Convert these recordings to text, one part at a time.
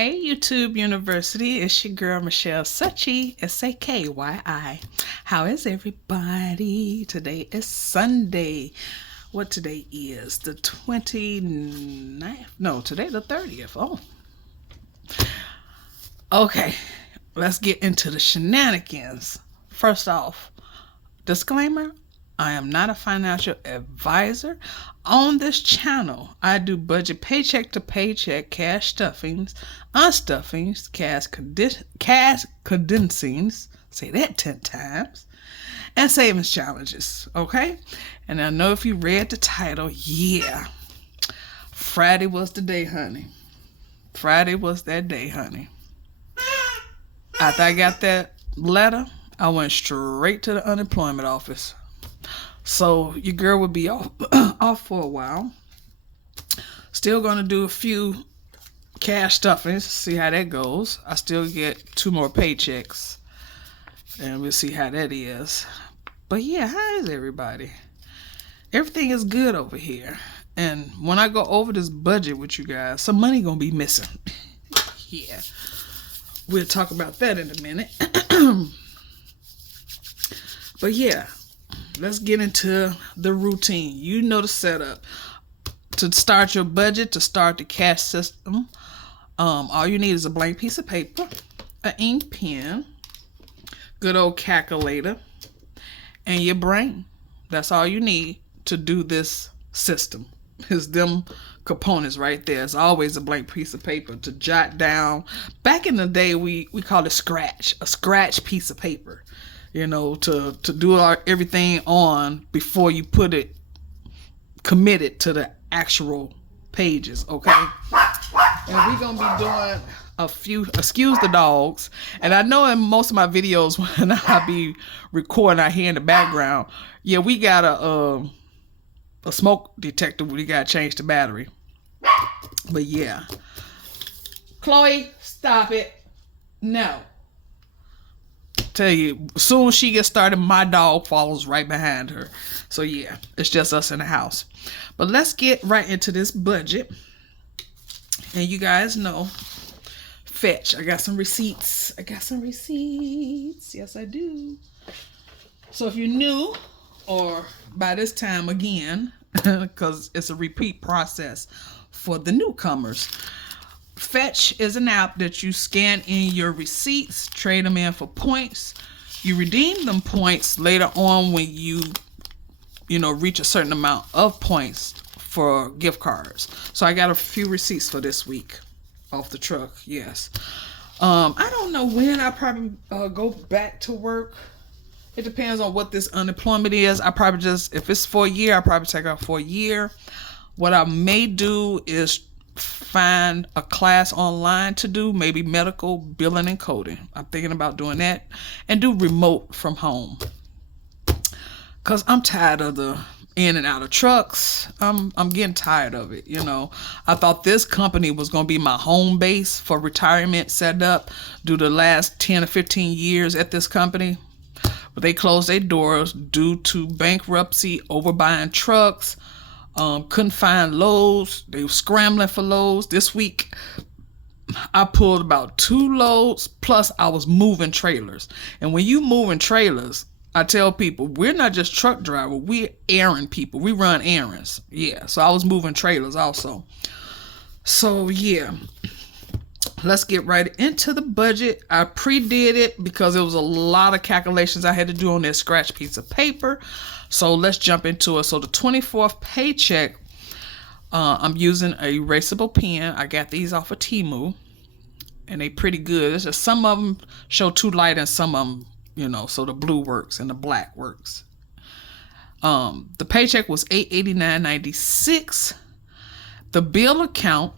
Hey YouTube University, it's your girl Michelle Suchi, S-A-K-Y-I. How is everybody? Today is Sunday. What today is? The 29th? No, today the 30th. Oh. Okay, let's get into the shenanigans. First off, disclaimer, I am not a financial advisor. On this channel, I do budget paycheck to paycheck, cash stuffings, unstuffings, cash condensings, say that 10 times, and savings challenges, okay? And I know if you read the title, yeah, Friday was the day, honey. Friday was that day, honey. After I got that letter, I went straight to the unemployment office. So your girl would be off for a while. Still gonna do a few cash stuffings, see how that goes. I still get 2 more paychecks, and we'll see how that is. But yeah, how is everybody? Everything is good over here. And when I go over this budget with you guys, some money gonna be missing. Yeah, we'll talk about that in a minute. But yeah, let's get into the routine. You know the setup. To start your budget, to start the cash system, all you need is a blank piece of paper, an ink pen, good old calculator, and your brain. That's all you need to do this system. It's them components right there. It's always a blank piece of paper to jot down. Back in the day, we called it scratch, a scratch piece of paper. You know, to do everything on before you commit it to the actual pages, okay? And we're going to be doing a few, excuse the dogs. And I know in most of my videos when I be recording, I hear in the background, yeah, we got a smoke detector. We got to change the battery. But yeah. Chloe, stop it. No. Tell you, as soon as she gets started, my dog follows right behind her. So yeah, it's just us in the house. But let's get right into this budget. And you guys know, fetch. I got some receipts. Yes, I do. So if you're new, or by this time again, because it's a repeat process for the newcomers, Fetch is an app that you scan in your receipts, trade them in for points. You redeem them points later on when you reach a certain amount of points for gift cards. So I got a few receipts for this week off the truck. Yes. I don't know when I probably go back to work. It depends on what this unemployment is. I probably just, if it's for a year, I probably take out for a year. What I may do is find a class online to do, maybe medical billing and coding. I'm thinking about doing that and do remote from home, because I'm tired of the in and out of trucks. I'm getting tired of it. I thought this company was going to be my home base for retirement set up due to the last 10 or 15 years at this company, but they closed their doors due to bankruptcy, overbuying trucks. Couldn't find loads. They were scrambling for loads. This week, I pulled about 2 loads, plus I was moving trailers. And when you moving trailers, I tell people, we're not just truck driver, we're errand people. We run errands. Yeah, so I was moving trailers also. So yeah, let's get right into the budget. I pre-did it because it was a lot of calculations I had to do on that scratch piece of paper. So let's jump into it. So the 24th paycheck, I'm using a erasable pen. I got these off of Temu, and they pretty good. It's just some of them show too light, and some of them, so the blue works and the black works. The paycheck was $889.96. The bill account,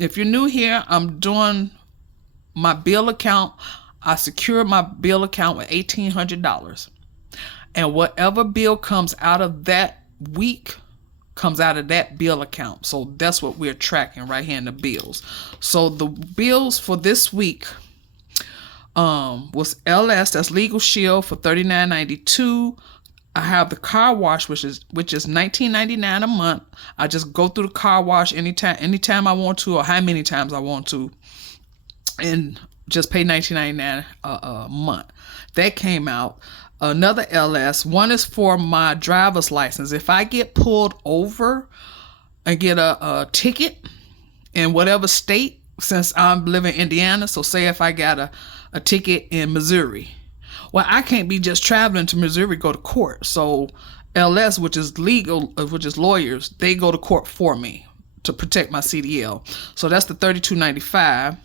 if you're new here, I'm doing my bill account. I secured my bill account with $1,800. And whatever bill comes out of that week comes out of that bill account. So that's what we're tracking right here in the bills. So the bills for this week was LS, that's Legal Shield, for $39.92. I have the car wash, which is $19.99 a month. I just go through the car wash anytime I want to, or how many times I want to. and just pay $19.99 a month. That came out. Another LS. One is for my driver's license. If I get pulled over and get a ticket in whatever state, since I'm living in Indiana, so say if I got a ticket in Missouri, well, I can't be just traveling to Missouri, go to court. So LS, which is legal, which is lawyers, they go to court for me to protect my CDL. So that's the $32.95.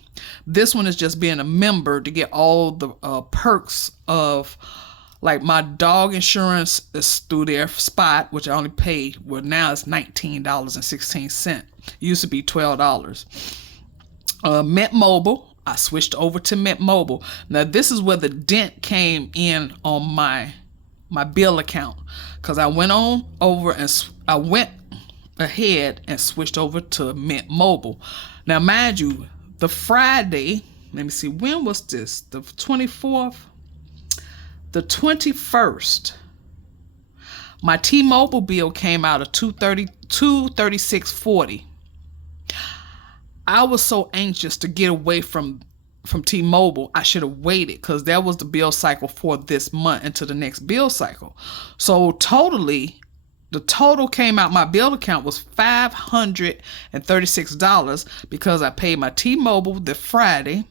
This one is just being a member to get all the perks of, like, my dog insurance is through their spot, which I only pay, well, now it's $19.16. It used to be $12. Mint Mobile, I switched over to Mint Mobile. Now, this is where the dent came in on my bill account, because I went ahead and switched over to Mint Mobile. Now, mind you, the Friday, let me see, when was this? The 24th? The 21st, my T-Mobile bill came out of $236.40. I was so anxious to get away from T-Mobile. I should have waited, because that was the bill cycle for this month into the next bill cycle. So the total came out, my bill account was $536 because I paid my T-Mobile the Friday.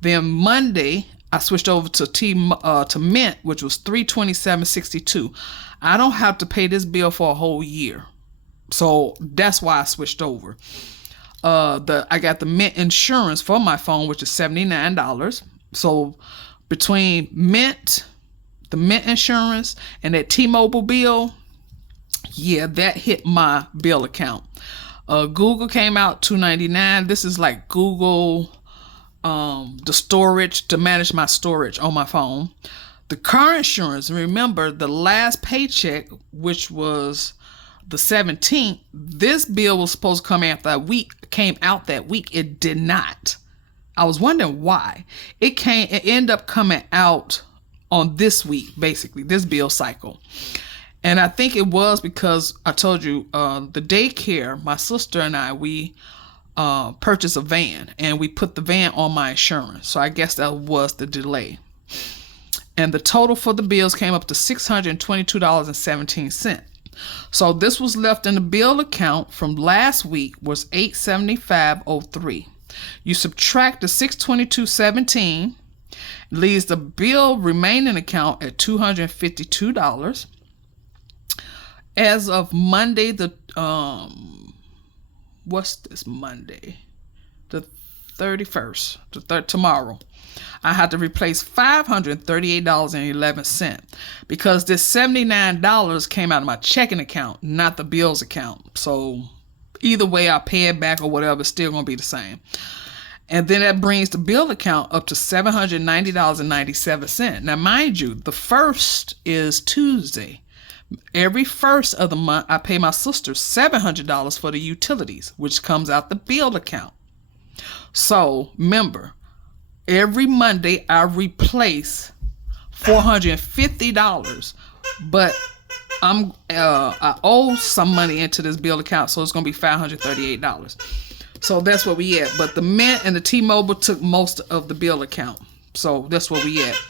Then Monday, I switched over to Mint, which was $327.62. I don't have to pay this bill for a whole year, so that's why I switched over. I got the Mint insurance for my phone, which is $79. So between the Mint insurance, and that T-Mobile bill, yeah, that hit my bill account. Google came out $2.99. This is like Google. The storage, to manage my storage on my phone. The car insurance, remember the last paycheck, which was the 17th, this bill was supposed to come out that week. It did not. I was wondering why. It ended up coming out on this week, basically, this bill cycle. And I think it was because I told you, the daycare, my sister and I, we purchased a van, and we put the van on my insurance. So I guess that was the delay. And the total for the bills came up to $622.17. So this was left in the bill account from last week was $875.03. You subtract the $622.17, leaves the bill remaining account at $252. As of Monday, what's this Monday? The 31st, tomorrow. I had to replace $538.11 because this $79 came out of my checking account, not the bills account. So either way, I pay it back or whatever, it's still going to be the same. And then that brings the bill account up to $790.97. Now, mind you, the first is Tuesday. Every first of the month, I pay my sister $700 for the utilities, which comes out the bill account. So remember, every Monday I replace $450, but I owe some money into this bill account, so it's gonna be $538. So that's where we at. But the Mint and the T-Mobile took most of the bill account, so that's where we at.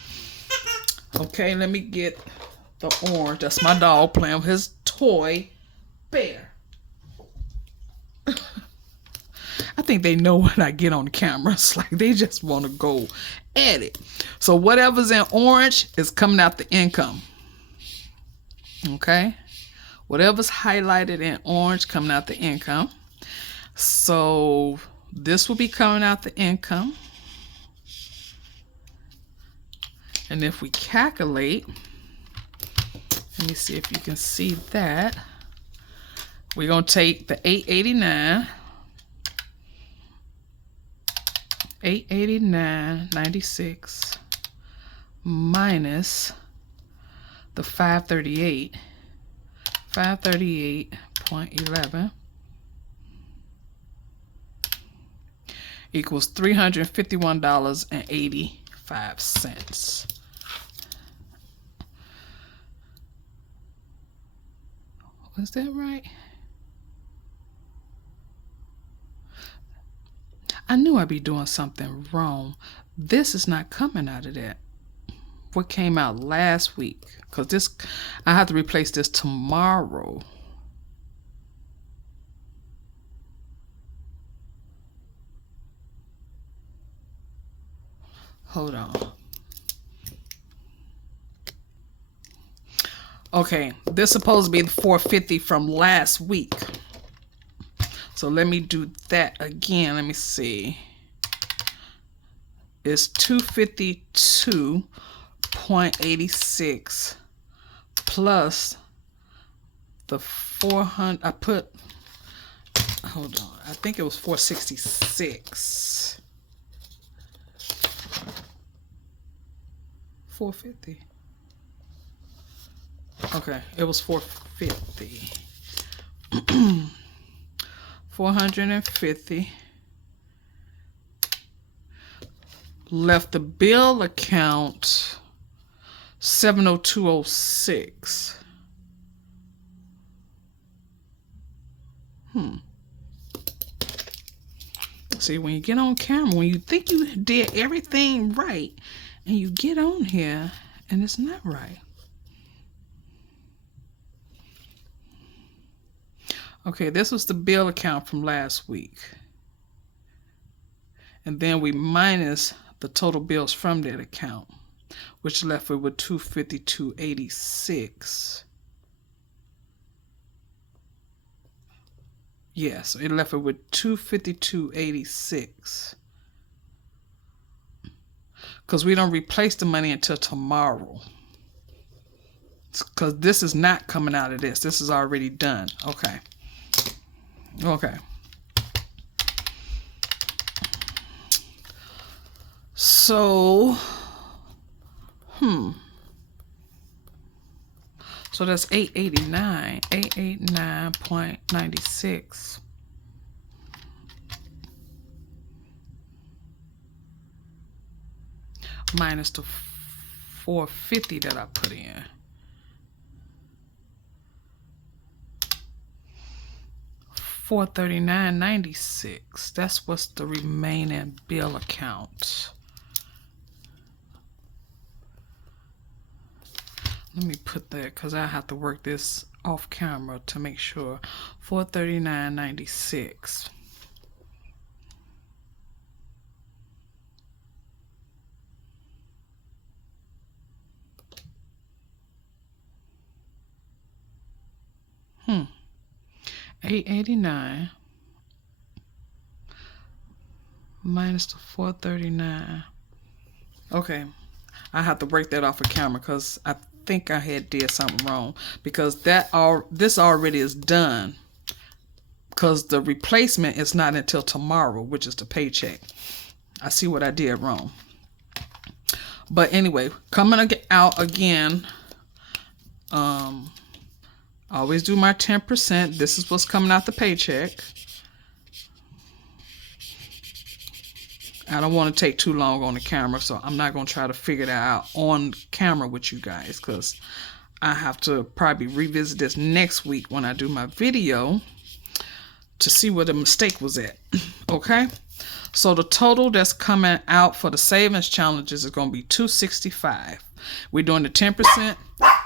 Okay, let me get the orange. That's my dog playing with his toy bear. I think they know when I get on the camera. It's like they just want to go at it. So whatever's in orange is coming out the income. Okay? Whatever's highlighted in orange coming out the income. So this will be coming out the income. And if we calculate, let me see if you can see that. We're going to take the $889.96 minus the 538.11 equals $351.85. Was that right? I knew I'd be doing something wrong. This is not coming out of that. What came out last week? Because this, I have to replace this tomorrow. Hold on. Okay, this is supposed to be the 450 from last week. So let me do that again. Let me see. It's 252.86 plus the 400. I put, hold on, I think it was 466. 450. Okay, it was 450. 450. Left the bill account 70206. See, when you get on camera, when you think you did everything right, and you get on here, and it's not right. Okay, this was the bill account from last week. And then we minus the total bills from that account, which left it with 252.86. Yes, it left it with 252.86. Because we don't replace the money until tomorrow. Because this is not coming out of this. This is already done. Okay. Okay. So, so that's 889, 889.96. Minus the 450 that I put in. $439.96. That's what's the remaining bill account. Let me put that because I have to work this off camera to make sure. $439.96. $889 minus the $439. Okay, I have to break that off of camera because I think I had did something wrong, because this already is done, because the replacement is not until tomorrow, which is the paycheck. I see what I did wrong. But anyway, coming out again, always do my 10%. This is what's coming out the paycheck. I don't want to take too long on the camera, so I'm not going to try to figure that out on camera with you guys, because I have to probably revisit this next week when I do my video to see where the mistake was at. Okay? So the total that's coming out for the savings challenges is going to be $265. We're doing the 10%,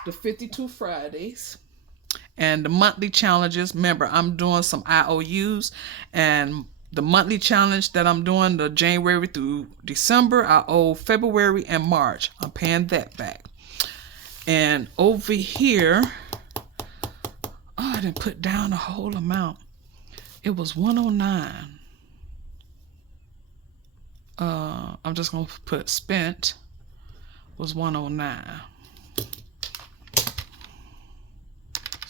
the 52 Fridays. And the monthly challenges, remember, I'm doing some IOUs, and the monthly challenge that I'm doing, the January through December, I owe February and March. I'm paying that back. And over here, oh, I didn't put down the whole amount. It was 109. I'm just going to put spent was 109.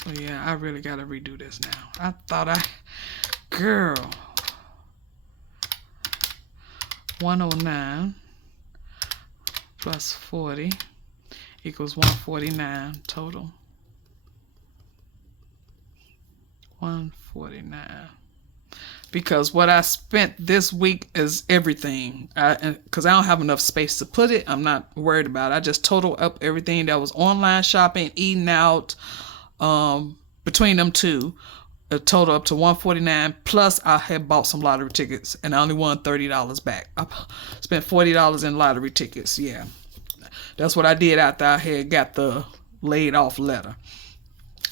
So yeah, I really got to redo this now. I thought girl. 109 plus 40 equals 149 total. 149. Because what I spent this week is everything. Because I don't have enough space to put it. I'm not worried about it. I just total up everything that was online shopping, eating out, between them two. a total up to $149. Plus, I had bought some lottery tickets, and I only won $30 back. I spent $40 in lottery tickets. Yeah, that's what I did after I had got the laid off letter.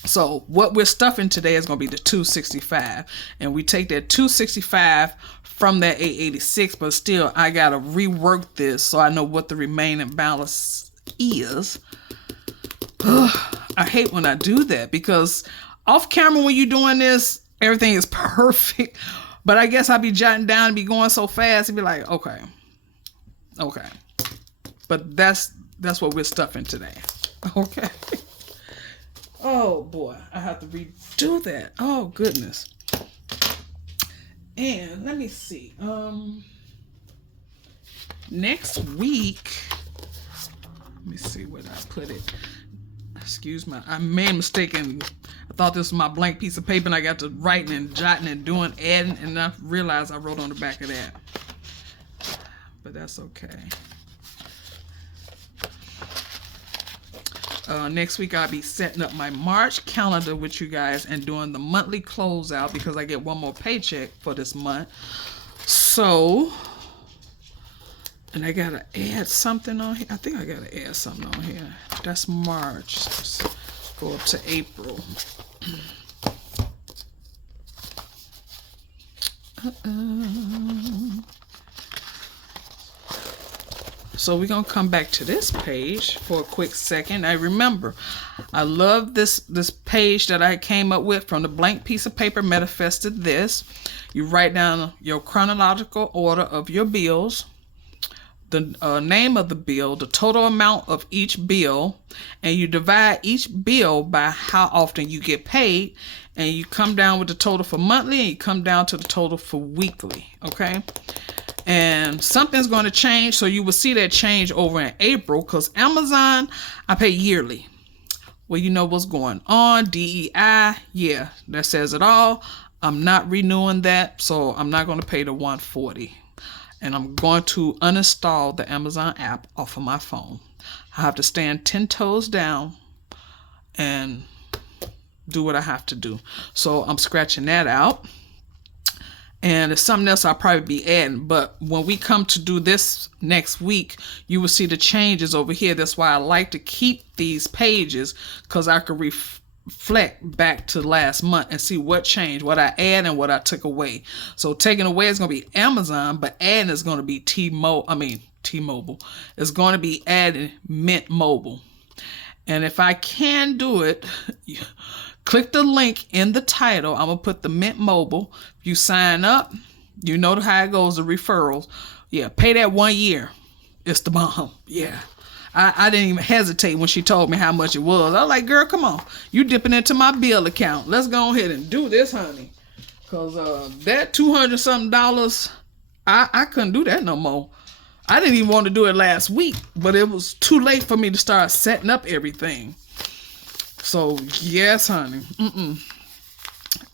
So what we're stuffing today is going to be the $265, and we take that $265 from that $886, but still I got to rework this so I know what the remaining balance is. I hate when I do that, because off camera when you're doing this, everything is perfect, but I guess I'll be jotting down and be going so fast and be like, okay, but that's what we're stuffing today. Okay. Oh boy, I have to redo that. Oh goodness. And let me see. Next week, let me see where I put it. Excuse me, I made a mistake, and I thought this was my blank piece of paper, and I got to writing and jotting and doing, adding, and I realized I wrote on the back of that. But that's okay. Next week I'll be setting up my March calendar with you guys and doing the monthly closeout, because I get one more paycheck for this month. So, and I gotta add something on here. I think I gotta add something on here. That's March. Let's go up to April. So we're going to come back to this page for a quick second. I remember, I love this page that I came up with from the blank piece of paper, manifested this. You write down your chronological order of your bills, the name of the bill, the total amount of each bill, and you divide each bill by how often you get paid, and you come down with the total for monthly, and you come down to the total for weekly, okay? And something's going to change, so you will see that change over in April, because Amazon, I pay yearly. Well, you know what's going on. DEI, yeah, that says it all. I'm not renewing that, so I'm not going to pay the $140. And I'm going to uninstall the Amazon app off of my phone. I have to stand 10 toes down and do what I have to do. So I'm scratching that out. And it's something else I'll probably be adding. But when we come to do this next week, you will see the changes over here. That's why I like to keep these pages, because I can reflect back to last month and see what changed, what I add and what I took away. So taking away is going to be Amazon, but adding is going to be T-Mobile. It's going to be adding Mint Mobile. And if I can do it, click the link in the title. I'm going to put the Mint Mobile. If you sign up, you know how it goes, the referrals. Yeah, pay that 1 year. It's the bomb. Yeah. I didn't even hesitate when she told me how much it was. I was like, girl, come on. You dipping into my bill account. Let's go ahead and do this, honey. Because that $200-something, I couldn't do that no more. I didn't even want to do it last week, but it was too late for me to start setting up everything. So, yes, honey.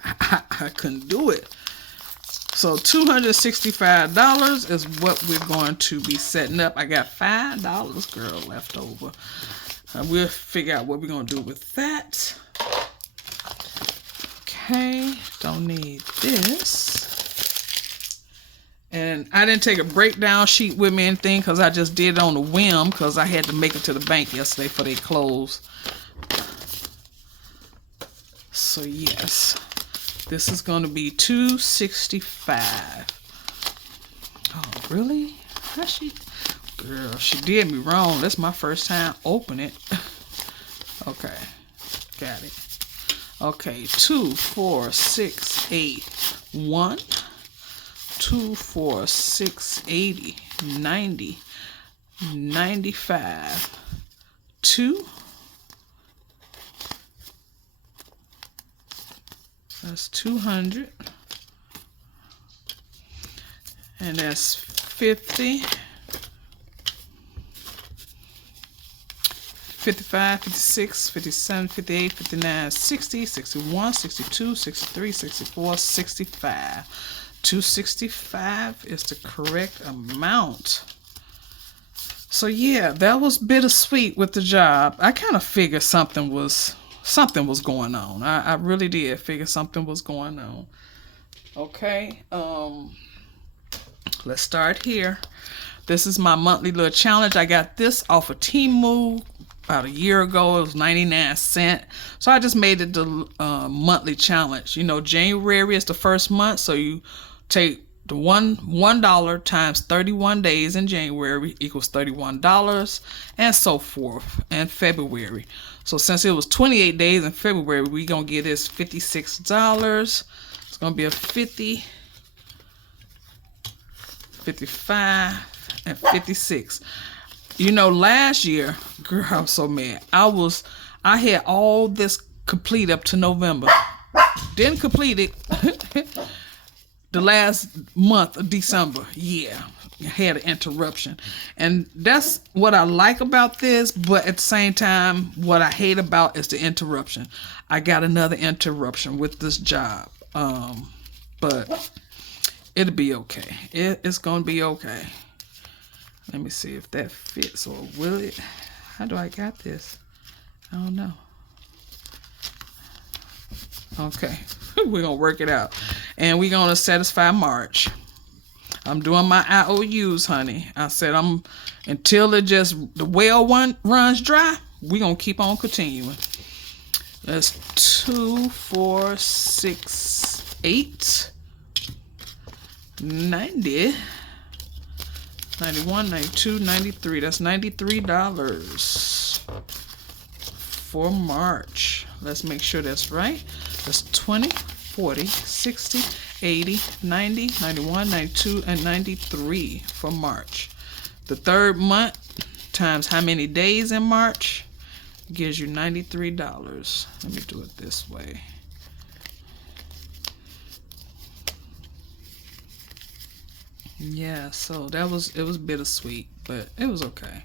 I couldn't do it. So, $265 is what we're going to be setting up. I got $5, girl, left over. We'll figure out what we're going to do with that. Okay, don't need this. And I didn't take a breakdown sheet with me or anything, because I just did it on a whim, because I had to make it to the bank yesterday for their close. So yes, this is going to be $265. Oh, really? How girl, she did me wrong. That's my first time opening it. Okay, got it. Okay, 2, 4, 6, 8, 1, 2, 4, 6, 80, 90, 95, 2. That's 200. And that's 50. 55, 56, 57, 58, 59, 60, 61, 62, 63, 64, 65. 265 is the correct amount. So yeah, that was bittersweet with the job. I kind of figured something was something was going on. I really did figure something was going on. Okay, let's start here. This is my monthly little challenge. I got this off of Temu about a year ago. It was 99 cents. So I just made it the monthly challenge. You know, January is the first month, so you take the $1 times 31 days in January equals $31, and so forth. And February. So since it was 28 days in February, we're gonna get this $56. It's gonna be a 50, 55, and 56. You know, last year, girl, I was so mad. I had all this complete up to November. Didn't complete it the last month of December. Yeah, I had an interruption. And that's what I like about this, but at the same time, what I hate about is the interruption. I got another interruption with this job. But it'll be okay. It's gonna be okay. Let me see if that fits, or will it? How do I got this? I don't know. Okay, we're gonna work it out, and we're gonna satisfy March. I'm doing my IOUs, honey. I said until the well one runs dry. We're gonna keep on continuing. That's 2, 4, 6, 8, 90. 91, 92, 93. That's $93 for March. Let's make sure that's right. That's 20, 40, 60, 80, 90, 91, 92, and 93 for March. The third month times how many days in March gives you $93. Let me do it this way. Yeah, so it was bittersweet, but it was okay.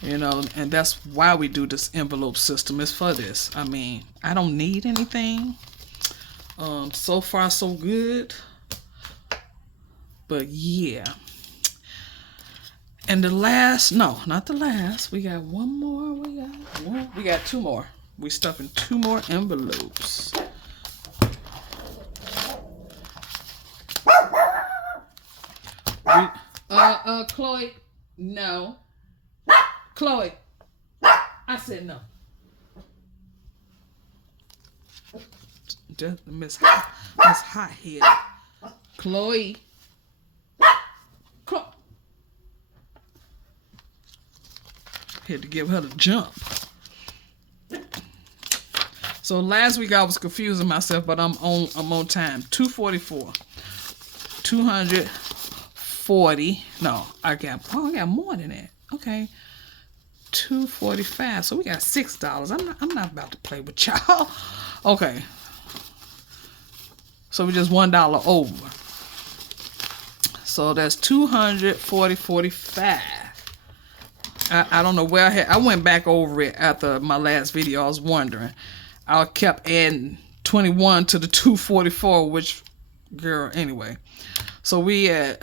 You know, and that's why we do this envelope system. It's for this. I mean, I don't need anything. So far so good. But yeah. And the last, no, not the last. We got one more. We got two more. We stuffing 2 more envelopes. Chloe, no. Chloe, I said no. Just Miss Hothead. Chloe. Had to give her the jump. So last week I was confusing myself, but I'm on time. 244. 240. No, I got more than that. Okay. 245. So we got $6. I'm not about to play with y'all. Okay. So we just $1 over. So that's 240.45. I don't know where I went back over it after my last video. I was wondering. I kept adding 21 to the 244, which, girl, anyway. So we at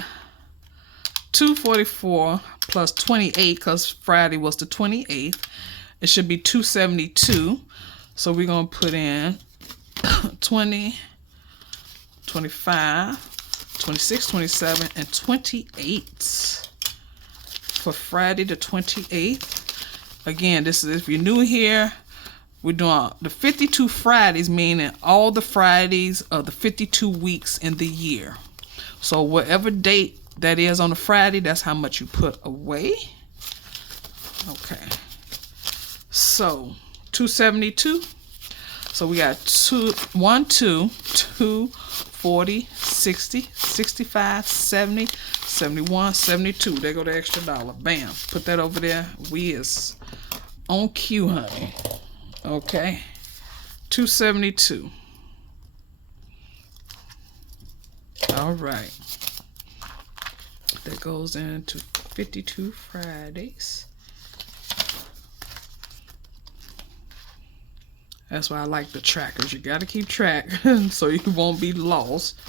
244 plus 28, because Friday was the 28th. It should be 272. So we're going to put in 20, 25, 26, 27, and 28 for Friday the 28th. Again, this is, if you're new here, we're doing the 52 Fridays, meaning all the Fridays of the 52 weeks in the year. So whatever date that is on a Friday, that's how much you put away. Okay. So 272. So we got 40, 60, 65, 70, 71, 72. There go the extra dollar. Bam. Put that over there. We is on cue, honey. Okay. 272. All right. That goes into 52 Fridays. That's why I like the trackers. You got to keep track so you won't be lost,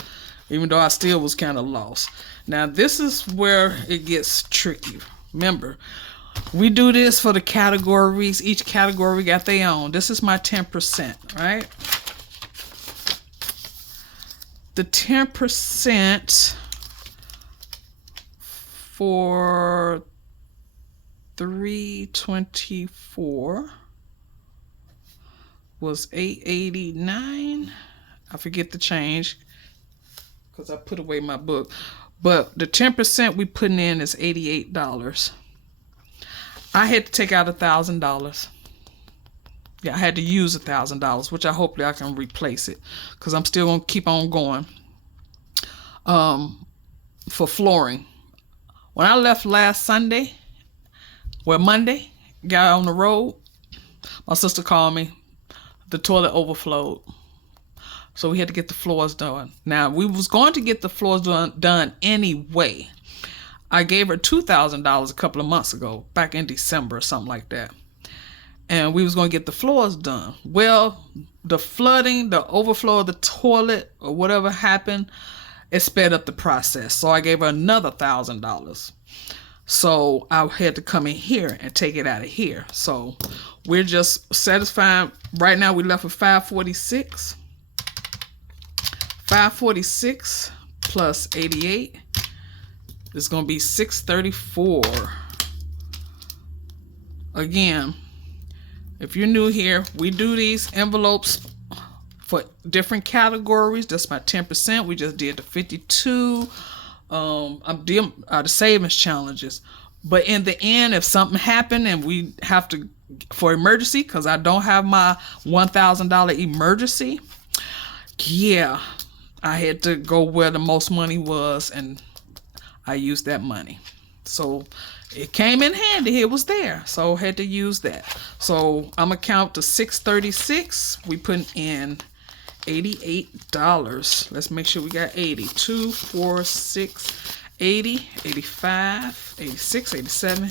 even though I still was kind of lost. Now, this is where it gets tricky. Remember, We do this for the categories. Each category got their own. This is my 10%, right? The 10% for 324 was $889. I forget the change because I put away my book. But the 10% we putting in is $88. I had to take out $1,000. Yeah, I had to use $1,000, which I hopefully I can replace it because I'm still gonna keep on going. For flooring, when I left last Sunday, Monday, got on the road, my sister called me. The toilet overflowed, so we had to get the floors done. Now we was going to get the floors done anyway. I gave her $2,000 a couple of months ago, back in December or something like that. And we was going to get the floors done. Well, the flooding, the overflow of the toilet or whatever happened, it sped up the process. So I gave her another $1,000. So I had to come in here and take it out of here. So we're just satisfied. Right now we left with $546. $546 plus 88. It's going to be $634. Again, if you're new here, we do these envelopes for different categories. That's my 10%. We just did the 52. I'm doing the savings challenges. But in the end, if something happened and we have to, for emergency, because I don't have my $1,000 emergency, yeah, I had to go where the most money was and I used that money. So it came in handy. It was there. So I had to use that. So I'm going to count to $636. We put in $88. Let's make sure we got 80. 2, 4, 6, 80, 85, 86, 87,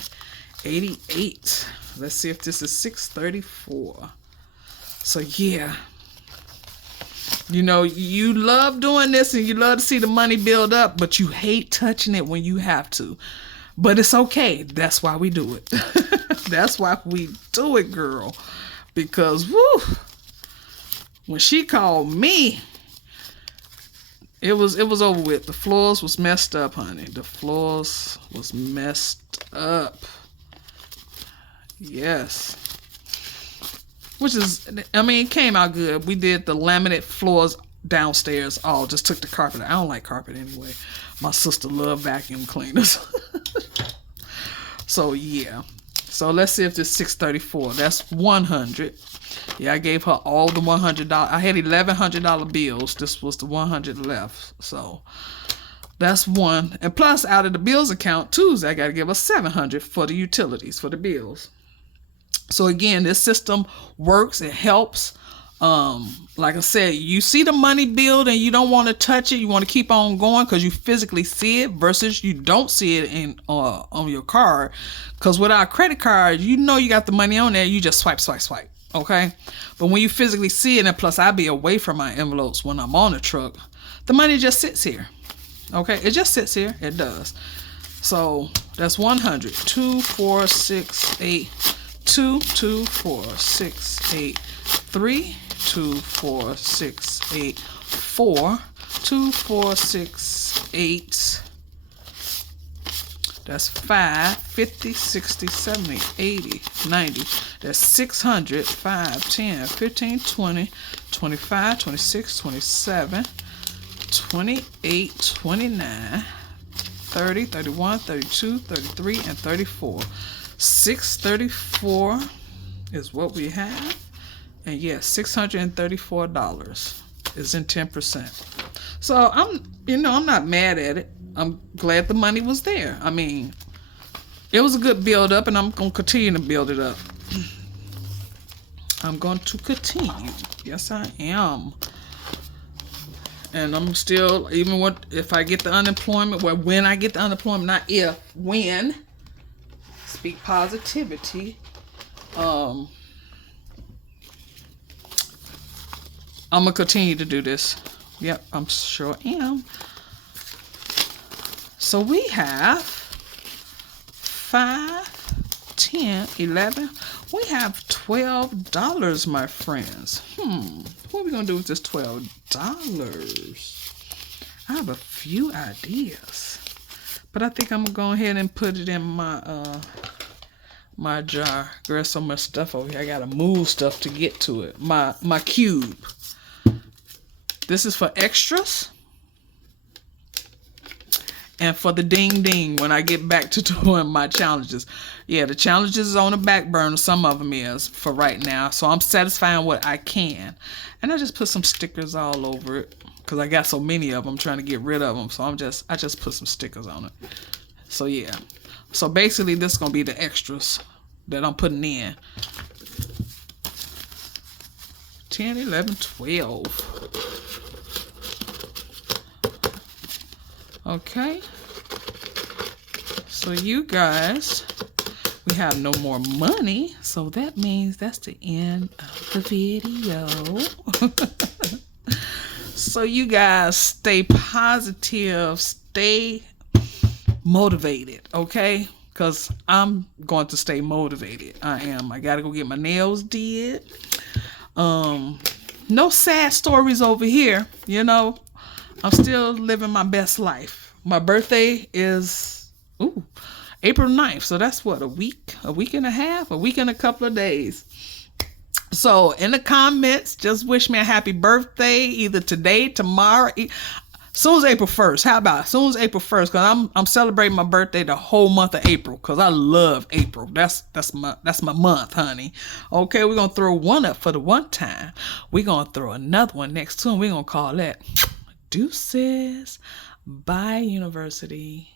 88. Let's see if this is 634. So yeah. You know, you love doing this and you love to see the money build up, but you hate touching it when you have to. But it's okay. That's why we do it. That's why we do it, girl. Because, woo, when she called me, it was over with. The floors was messed up, honey. The floors was messed up. Yes. Which is, I mean, it came out good. We did the laminate floors downstairs. Oh, just took the carpet. I don't like carpet anyway. My sister loved vacuum cleaners. So, yeah. So, let's see if this is $634. That's $100. Yeah, I gave her all the $100. I had $1,100 bills. This was the $100 left. So, that's one. And plus, out of the bills account, Tuesday, I got to give her $700 for the utilities, for the bills. So again, this system works. It helps. Like I said, you see the money build and you don't want to touch it. You want to keep on going because you physically see it versus you don't see it in on your card. Because with our credit card, you know you got the money on there. You just swipe, swipe, swipe. Okay? But when you physically see it, and plus I be away from my envelopes when I'm on the truck, the money just sits here. Okay? It just sits here. It does. So that's 100. 2, 4, 6, 8. 2, 2, 4, 6, 8, 3, 2, 4, 6, 8, 4, 2, 4, 6, 8. That's 5, 50, 60, 70, 80, 90. That's 600, 5, 10, 15, 20, 25, 26, 27, 28, 29, 30, 31, 32, 33, and 34. $634 is what we have. And yes, $634 is in 10%. So I'm not mad at it. I'm glad the money was there. I mean, it was a good build up and I'm going to continue to build it up. I'm going to continue. Yes, I am. And I'm still, even if I get the unemployment, well, when I get the unemployment, not if, when. Speak positivity. I'm gonna continue to do this. Yep, I'm sure am. So we have 5, 10, 11. We have $12, my friends. What are we going to do with this $12? I have a few ideas. But I think I'm going to go ahead and put it in my jar. There's so much stuff over here. I got to move stuff to get to it. My cube. This is for extras. And for the ding ding when I get back to doing my challenges. Yeah, the challenges is on the back burner. Some of them is for right now. So I'm satisfying what I can. And I just put some stickers all over it. Because I got so many of them, I'm trying to get rid of them. So I just put some stickers on it. So yeah. So basically this is going to be the extras that I'm putting in. 10, 11, 12. Okay. So you guys, we have no more money. So that means that's the end of the video. So you guys stay positive, stay motivated, okay? Because I'm going to stay motivated. I am. I got to go get my nails did. No sad stories over here, you know. I'm still living my best life. My birthday is April 9th. So that's what, a week and a half, a week and a couple of days. So in the comments, just wish me a happy birthday, either today, tomorrow, soon as April 1st. How about soon as April 1st? Because I'm celebrating my birthday the whole month of April. Because I love April. That's my month, honey. Okay, we're gonna throw one up for the one time. We're gonna throw another one next to him. We're gonna call that Deuces. Bye, University.